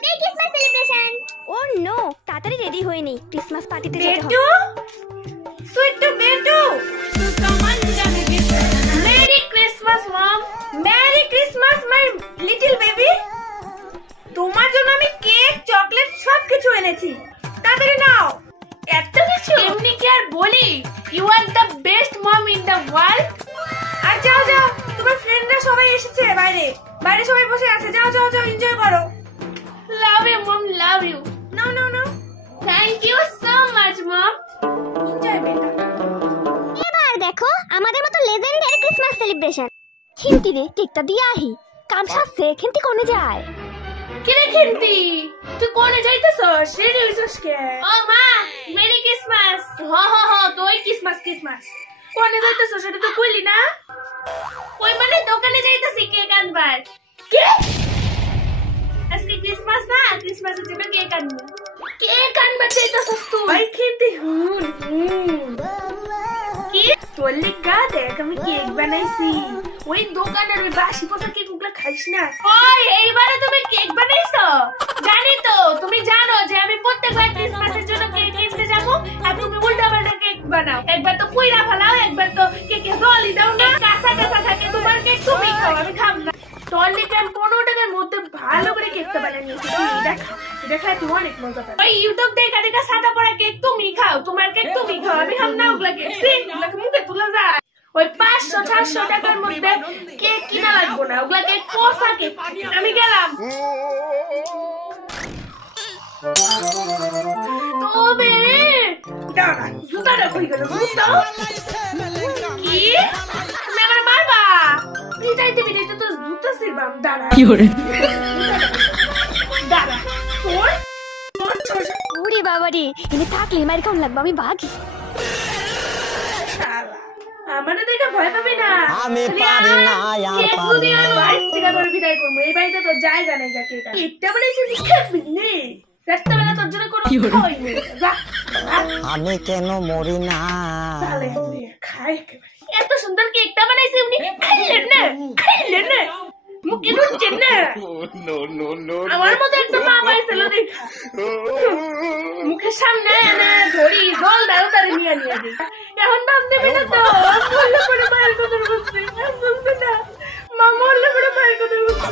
কালকেই Christmas celebration. Oh no, তাড়াতাড়ি ready হয়ে নেই, ক্রিসমাস পার্টিতে যেতে হবে। বেটু, সুইট বেটু, merry Christmas mom, merry Christmas my little baby. তোমার জন্য আমি কেক, চকলেট সবকিছু এনেছি, তাড়াতাড়ি নাও। এত কিছু এমনি কি আর বলি? You are the best mom in the world. আর যাও যাও, তোমার ফ্রেন্ডরা সবাই এসেছে, বাইরে বাইরে সবাই বসে আছে, যাও যাও যাও, এনজয় করো। Love you mom, love you. No no no, thank you so much mom. Enjoy বেটা। এবার দেখো আমাদের মতো লেজেন্ডারি ক্রিসমাস সেলিব্রেশন। খিমতি রে, কেকটা দিয়ে আহি। কাম সাথে খিমতি কোনে যায়? কি রে খিমতি, তুই কোনে যাইতেছস? রেডি হইছস কে? ও মা, মেরি ক্রিসমাস। হ হ হ, তুই ক্রিসমাস ক্রিসমাস কোনে যাইতেছস সেটা তো কইলি না। কই মানে দোকানে যাইতেছি কেক আনবার। কে? আজকে ক্রিসমাস না, ক্রিসমাসের জন্য কেক আনবো। কেক আনবার যাইতেছস তুই? ভাই খিমতি, কি তোর লিগা দেখ আমি কেক বানাইছি। ওই দোকানের ওই বাসি পচা কেক গুলা খাইস না। ওই এইবারে তুমি কেক বানাইছো? জানি তো, তুমি জানো যে আমি প্রত্যেকবার ক্রিসমাসের জন্য কেক কিনতে যাবো, আর তুমি উল্টাপাল্টা কেক বানাও। একবার তো পুইরা ফেলাও, একবার তো কেকে জলই দাও না, কাঁচা কাঁচা থাকে। তোমার কেক তুমি খাও, আমি খাব না। তোর লিগে আমি 15 টাকার মধ্যে ভালো করে কেকটা বানিয়ে নিয়েছি। দেখা তুই অনেক মজা পাবে। ওই ইউটিউব দেখা দেখা সাদা পড়া কেক তুমি খাও, তোমার কেক তুমি খাও, আমি খাব না ওগুলা কেক। ওগুলাকে মুখে তুলে যায়। ওই 500-600 টাকার মধ্যে কেক কিনা লাগবো না, ওগুলা কেক পচা কেক। আমি গেলাম। তবে দাঁড়া, জুতাটা কই গেল? জুতা কি? তুমি আমার মারবা? পিটাইতে পিটাইতে তো জুতা ছিড়বাম। দাঁড়া, কি হরে? দাঁড়া, তোর ওরে বাবা রে, এনে থাকলে মার কেমন লাগবে, আমি ভাগি। আমারে দেখে ভয় পাবি না। আমি পারি না আর পারি না। বাড়ি থেকে তোর বিদায় করবো, এই বাড়িতে তোর জায়গা নেই। যাকে এটা বলেছি খাবি নে, রাস্তাবেলা তোর জন্য কোনো খাওয়াই নেই। যা, আমি কেন মরি না? তাহলে খাই একেবারে। এত সুন্দর কেকটা বানাইছে উনি, খাইলেন না? খাইলেন না? মুখে ঢুকছেন না? আমার মতো একটা মা পাইছিল দেখা। মুখের সামনে এনে ধরি জল দাও, তারে নিয়ে নিয়ে দিই। এখন দাম দেবে না তো? মরলে পরে মায়ের কথা বলছে না, মা মরলে পরে মায়ের কথা বলছে।